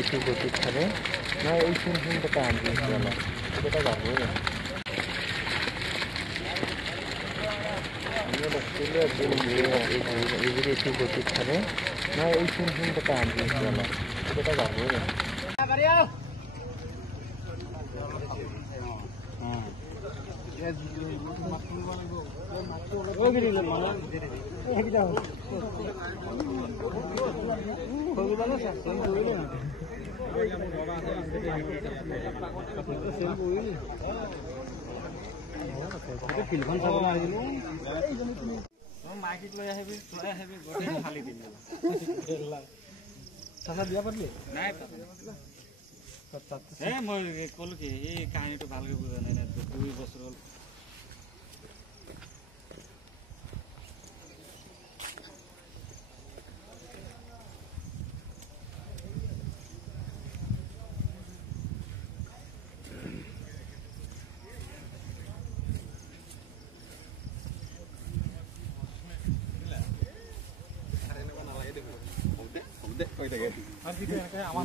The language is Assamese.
একটু গতি থাকে না এই শুনটা কান দিয়ে গেল সেটা যাবো একটু গতি থাকে না এই শুনটা কান দিয়ে গেল সেটা যাবো মাইকিত লৈ আহিবি খালি দিম বিয়া পাতিলি নাই মই ক'লো কি এই কাহিনীটো ভালকে বুজা নাই 2 বছৰ হ'ল আৰ কি আমাৰ